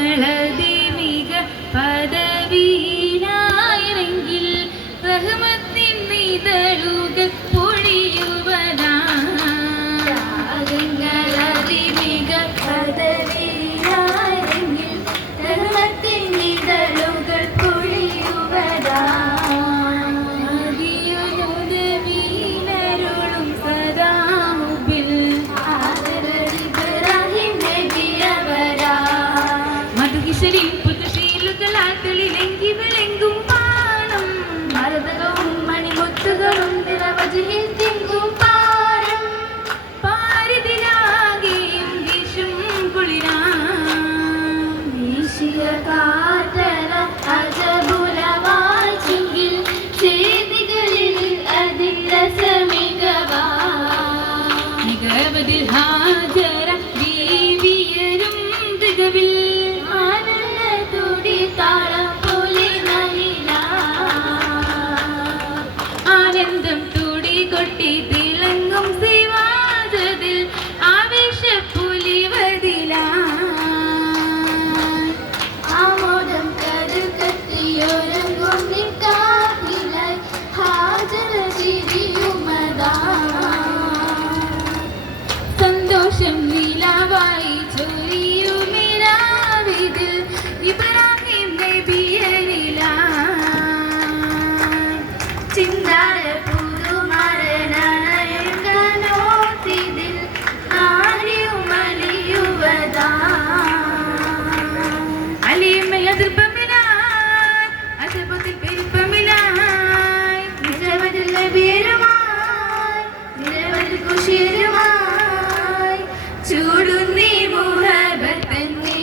രാഗങ്ങളതിമിക പദവിയിലായിരെങ്കിൽ റഹ്മത്തിൻ നിതളുകൾ പൊഴിയുവതാ. രാഗങ്ങളതിമിക പദവിയിലായിരെങ്കിൽ റഹ്മത്തിൻ നിതളുകൾ പൊഴിയുവതാ. പുതുശീലുകളാക്കളിലെങ്കി വിളങ്ങും പാണം മരതകവും മണിമുത്തുകളും നിറവജിയിൽ തിങ്കും പാരം. പാരിതിലാകെയും വീശും കുളിരാം വീശിയ കാറ്റല അജബുലമായി ചിങ്കിൽ ചേതികളിൽ അതിരസമികവാ. മികവതിൽ ഹാജര ദീവിയരും തികവിൽ ആനന്ദം തുടി കൊട്ടി തിളങ്ങും സിവാജതിൽ ആവേശപ്പുലിവതിലാ. ആമോദം കരുകത്തിയൊരങ്ങും നിക്കാഹിലായി ഹാജര ചിരിയുമതാ. സന്തോഷം നീലാവായി ചൊരിയുമിരാവിതിൽ ഇബ്രാഹിം നബിയരിലാ. ചിന്താര പുതുമരണനോത്തിതിൽ ആര്യുമലിയുവതാ. അലിയമ്മയതിർപ്പമിലായി അസബത്തിൽ പെരുപ്പമിലായി നിരവധി ലഭ്യരുമായി നിരവധി കുശിരുമായി ചൂടുന്നീ മുഹബത്തന്നേ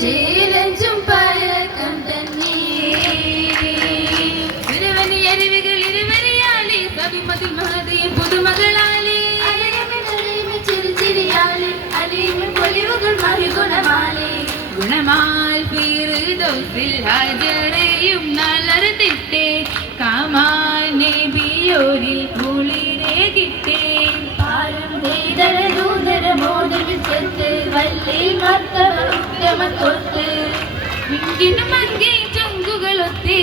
ചേലഞ്ചും പഴക്കം തന്നെ. അരുവികൾ ഇരുവരിയാലേ കവിമതിൽ മഹതിയും പുതുമകളാലേ ചിരിച്ചിരിയാലേ അലിയും പൊലിവുകൾ മഹിഗുണമാലേ. ഗുണമാൽ ഫിർദൗസിൽ ഹജറയും നലർത്തിട്ടേ കാമാൽ നബിയോരിൽ കുളിരേകിട്ടേ. പാലും നെയ്തര ദൂതര മോദവിൽ ചേർത്ത് വല്ലി മർത്തവ ഉത്തമത്തൊത്ത് വിങ്കിനും അങ്കേ ചൊങ്കുകളൊത്തേ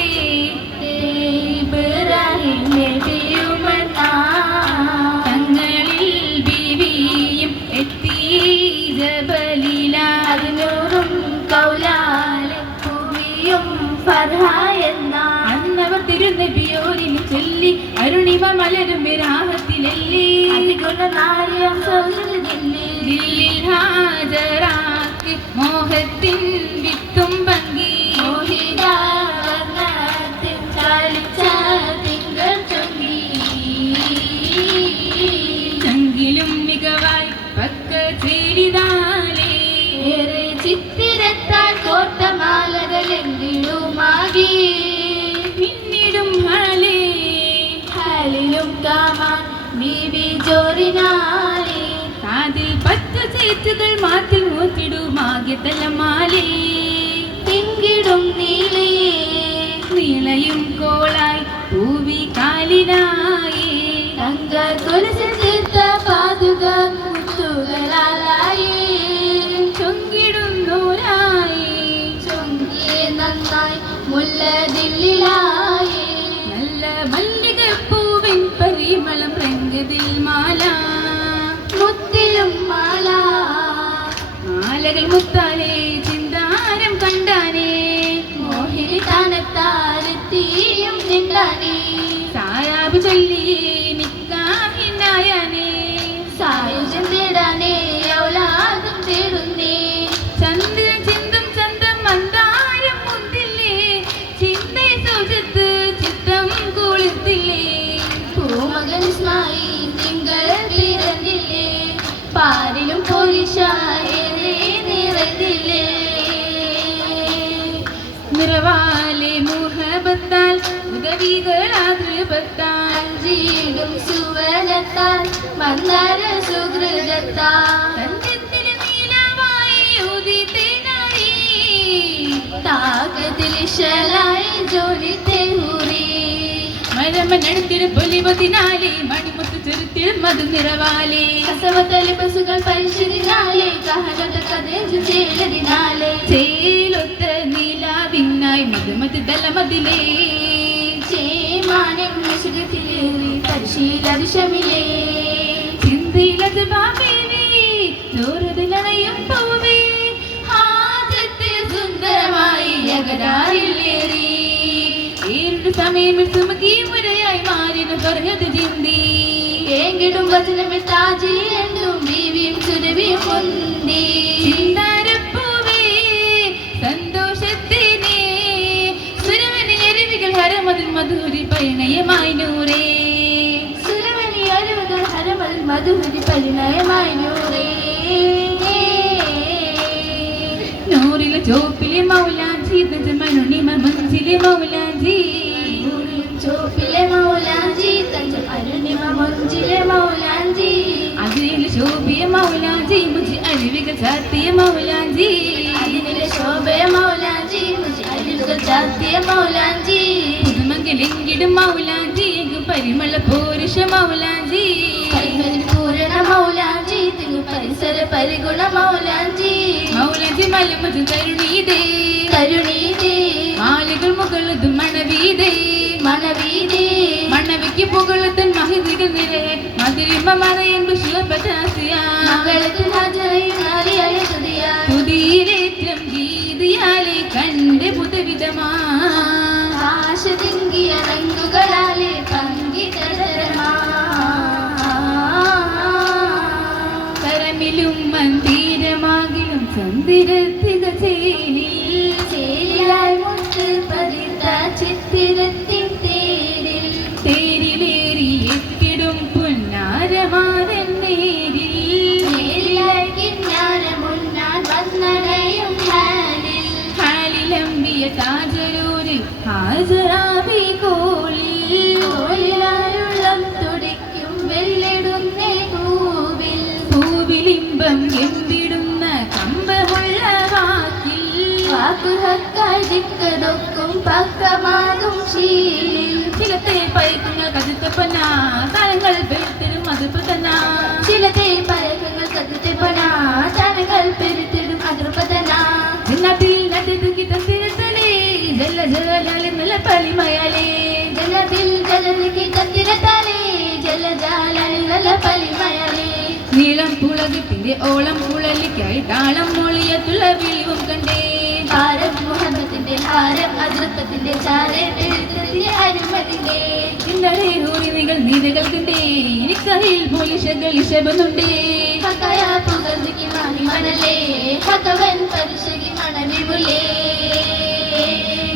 ഇബ്രാഹിം നബിയുമതാ. തങ്ങളിൽ ബീവിയും എത്തി ജബലിലാ. അതിനൂറും കൗലാലെ ഭൂമിയും ഫർഹായെന്ന അന്നവർ തിരുനബിയോരിന് ചൊല്ലി അരുണിമ മലരും വിരാഹത്തിലല്ലേ. അതിഗുണനാരിയം സൗഹൃദത്തില്ലേ ദില്ലിൽ ഹാജരാക്ക് മോഹത്തിൻ വിത്തും പങ്കി. മോഹിതാവർണ്ണത്തിൻ ചാലിച്ച തിങ്കൾ ചൊല്ലി ചങ്കിലും മികവായി പക്ക ചേരിതാലേ. ഏറെ ചിത്തിരത്താൽ കോർത്ത മാലകളെങ്കിലുമാകി പിന്നിടും ഹാലേ ഹാലിലും കാമാൻ ബീവി ജോറിനാലേ. കാതിൽ പച്ച ചേറ്റുകൾ മാറ്റിൽ മൂത്തിടുമാകത്തലമാലേ. തിങ്കിടും നീലേ നീളയും കോളായി പൂവി കാലിനായി. തങ്ക തുലസി തീർത്ത പാതുക മുത്തുകളായി ചൊങ്കിടുന്നോരായി ചൊങ്കിയെ നന്നായി മുല്ലദില്ലിലായി. നല്ല മല്ലികപ്പൂവിൻ പരിമളം രംഗതിൽ മാല. മുത്തിലും മാല മാലകൾ മുത്താലേ ചിന്താരം കണ്ടാനേ. മോഹിനി താനത്താരെത്തിയും നിണ്ടാനേ. സായാബ് ചൊല്ലിയേ നിക്കാഹിനായാനേ. സായുജ്യം തേടാനേ ഔലാദും തേടുന്നേ. ചന്ദ്രൻ ചിന്തും ചന്തം മന്ദാരം മുന്തില്ലേ. ചിന്തേ സൂചത്ത് ചിത്തം കുളിർത്തില്ലേ. പൂമകൻ ഇസ്മായിൽ തിങ്കൾ പിറന്നില്ലേ. പാരിലും പോലീശായേറെ നിറഞ്ഞില്ലേ. നിറവാലെ മുഹബത്താൽ ഉദവികളാതൃപത്താൽ അഞ്ചിടും സുവനത്താൽ മന്ദര സുഹൃദത്താൽ തഞ്ചത്തിലെ നീലമായി ഉദിതനായി. താകത്തിൽ ശലായി ജോലിത്തെ ഹൂറി മരമനടുത്തിടും പൊലിവതിനാലേ മണിമുത്ത് ചുരുത്തിടും മധു നിറവാലേ അസവത്തലി ബസുകൾ പരിശുദ്ധിനാലേ കഹലത കഥേജു ചേലതിനാലേ ചേലൊത്ത നീലാവിനായി മധുമതി ദലമതിലേ ചേമാനിൻ സുഖത്തിലേറി പരിശീലവിഷമിലേ ചിന്തയിലത് ബാബേവി ചോരതിലണയും പോവേ ഹാജത്തിൽ സുന്ദരമായി അകരാറിലേറി ഏഴു സമയം സുമുഖി മുരയായി മാറിനു പറഞ്ഞത് ചിന്തി എങ്കിലും വചനമേ താജിൽ എന്നും ബീവിയും സുരവിയും മുന്തി ചിന്താരപ്പൂവേ സന്തോഷത്തിനേ സുരവനി അരുവികൾ ഹരമതിൽ മധുരി പരിണയമായി നൂറേ സുരവനി അരുവികൾ ഹരമതിൽ മധുരി പരിണയമായി നൂറേ നൂറിലെ ചോപ്പിലെ മൗലാഞ്ചി മനുണിമ മഞ്ചിലെ മൗലാഞ്ചി ചോപ്പിലെ മൗലാഞ്ചി തഞ്ചം അരുണിമ മഞ്ചിലെ മൗലാഞ്ചി അതിലെ ശോഭിയ മൗലാഞ്ചി മുജി അരുവികൾ ചാത്തിയ മൗലാഞ്ചി അതിലെ ശോഭയ മൗലാഞ്ചി മുജി അരുവികൾ ചാത്തിയ മൗലാഞ്ചി പുതുമംഗലെങ്കിടും മൗലാഞ്ചി എങ്കും പരിമള പൗരുഷ മൗലാഞ്ചി പരിമള പൂരണ മൗലാഞ്ചി തിങ്ങു പരിസര പരിഗുണ മൗലാഞ്ചി മൗലാഞ്ചി മലമുജു കരുണീതേ കരുണീതേ ആലുകൾ മുകളതും മണവീതേ മണവീതേ മണവിക്ക് പുകളത്തൻ മഹിതികൾ നിറയെ മധുരിമ മറയമ്പ് ശിവപതാസിയ മകളത്തിൽ ഹാജറയും നാരിയായ തുതിയാ തുതിയിലേറ്റം ഗീതിയാലെ കണ്ട് പുതുവിധമാ ആശ തിങ്കിയ റങ്കുകളാലെ പങ്കിതരമാ കരമിലും മന്ദിരമാകിലും ചന്ദിരത്തിക ചേലിൽ ചേലിയാൽ മുത്ത് പതിത്ത ചിത്തിരത്തിൻ തേരിൽ തേരിലേറി എത്തിടും പുന്നാരമാരൻ നേരിൽ ചേലിയാൽ കിന്നാരമുന്നാൻ വന്നടയും ഹാലിൽ ഹാലിലമ്പിയ താജരൂരിൽ ഹാജരാവി കോളിൽ കോലിലാരുള്ളം തുടിക്കും വെള്ളിടുന്നേ പൂവിൽ പൂവിലിമ്പം എന്തിടുന്ന കമ്പമുള്ള വാക്കിൽ വാക്കുഹക്കായി ദിക്കതൊക്കും പക്കമാകും ശീലിൽ ചിലത്തെ പയക്കങ്ങൾ കതിത്തപ്പന താരങ്ങൾ പെരുത്തിടും അതിർപ്പതന ചിലത്തെ പരകങ്ങൾ കത്തിപ്പനാ ചനകൾ പെരുത്തിടും അതിർപ്പതന ജന്നത്തിൽ നടുക്കി തത്തിരത്തലേ ജല ജലാലെ നല്ല പലിമയാലേ ജലത്തിൽ ജലനിക്ക് കത്തിരത്താലേ ജലജാലി നല്ല പലിമയലേ നീളം പുളകത്തിന്റെ ഓളം പുളലിക്കായി താളം മൊളിയത്തുള്ള വിളിവും കണ്ടേ ഹാരം മുഹമ്മത്തിന്റെ ഹാരം അതിർപ്പത്തിന്റെ ചാരത്തിന്റെ അരുമതിന്റെ ഇന്നലെ ഹൂറിനികൾ നീതകൾ കണ്ടേ ഇനിക്കഹിൽ പോലിഷകൾ ഇഷബനുണ്ടേ ഹക്കയ പുകർന്നിക്ക് മണിമണലേ ഹക്കവൻ പരിശകി മണവിമുലേ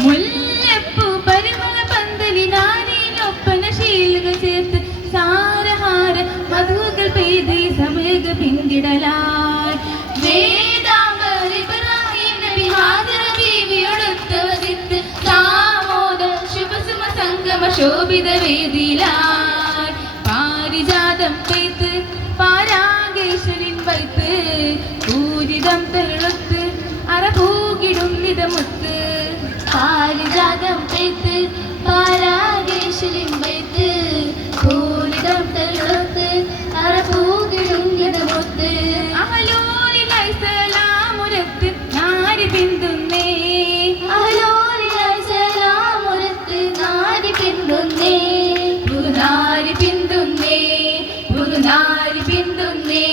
മുല്ലപ്പൂ പരിമള പന്തലിനാരിനൊപ്പന ശീലുകൾ ചേർത്ത് സാരഹാര മധുകൾ പെയ്ത് സമയക പിന്തിടലായി വേദാംബർ ഇബ്രാഹിം നബി ഹാജറ ബീവിയൊടുത്ത വസിത്ത് സാമോദ ശുഭസുമ സംഗമ ശോഭിത വേദിയിലായി പാരിജാതം പെയ്ത്ത് പാരാഗേശ്വരിൻ വൈത്ത് പൂരിതം തെളുത്ത് അറപൂകിടുന്നിതമുത്ത് പാരിജാതം പെയ്ത്ത് പാരാഗേശ്വരിൻ വൈത്ത് പൂരിതം തെളുത്ത് അറപൂകിടും മുത്ത് അഹലോലിലായി സലാമുരത്ത് നാരി പിന്തുന്നേ അഹലോലിലായി സലാമുരത്ത് നാരി പിന്തുന്നേ പുതുനാരി പിന്തുന്നേ പുതുനാരി പിന്തുന്നേ